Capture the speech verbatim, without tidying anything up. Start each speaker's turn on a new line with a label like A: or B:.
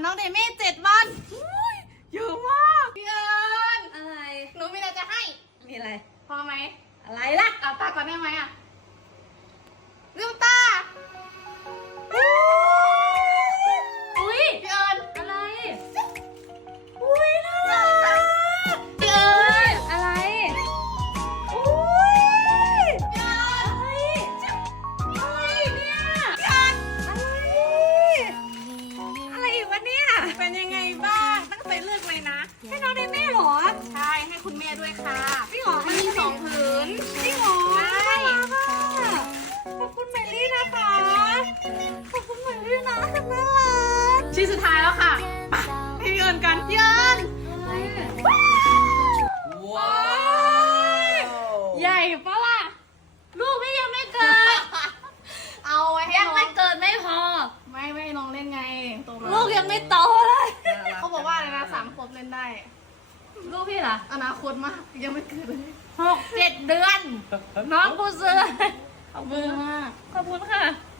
A: น้องเดมี่เจ็ดวันเยอะมากพี่เอิญ
B: อะไร
A: หนูมีอะไรจะให้
B: มีอะไร
A: พอไหม
B: อะไรล่ะ
A: เอาตาก่อนได้ไหมอ่ะลืมตาอุ้ยพี่เอิญ
B: อะไร
A: อุ้ยน่ารักพี่เอิญ
B: อะไร
A: อุ้ยพี่เอิญอะไรเนี่ยพี่เอิญ
B: อะไรอีกวะเนี่ย
A: เป็นยังไงบ้างตั้งใจเลือกเลยนะ
B: ให้น้องได้แม่เหรอ
A: ใช่ให้คุณแม่ด้วยค่ะ
B: จริงเหรอ
A: มันมีสองผืน
B: จริงเหรอ
A: ใช่
B: น่ารักอะขอบคุณแมรี่นะคะ ขอบคุณแมรี่นะน่ารัก
A: ชิ้นสุดท้ายแล้วค่ะไปให้พี่เอิญกันพี่เอิญ
B: ว้าว
A: ใหญ่ปะล่ะ
B: ลูกพี่ยังไม่เกิด
A: เอาไว้ให้
B: ยัง
A: น้อ
B: ไม่
A: ง
B: เกิดไม่พอ
A: ไม่ไม่ให้น้องเล่นไงโตมา
B: ลูกยังไม่โตเลย
A: เขาบอกว่าอะไรนะสามขวบเล่นได้
B: ลูกพี่ล่ะ
A: อนาคตมากยังไม่เกิดเลย
B: หกเจ็ดเดือน น้องกูซื้อ
A: เอามือมาก
B: ขอบคุณค่ะ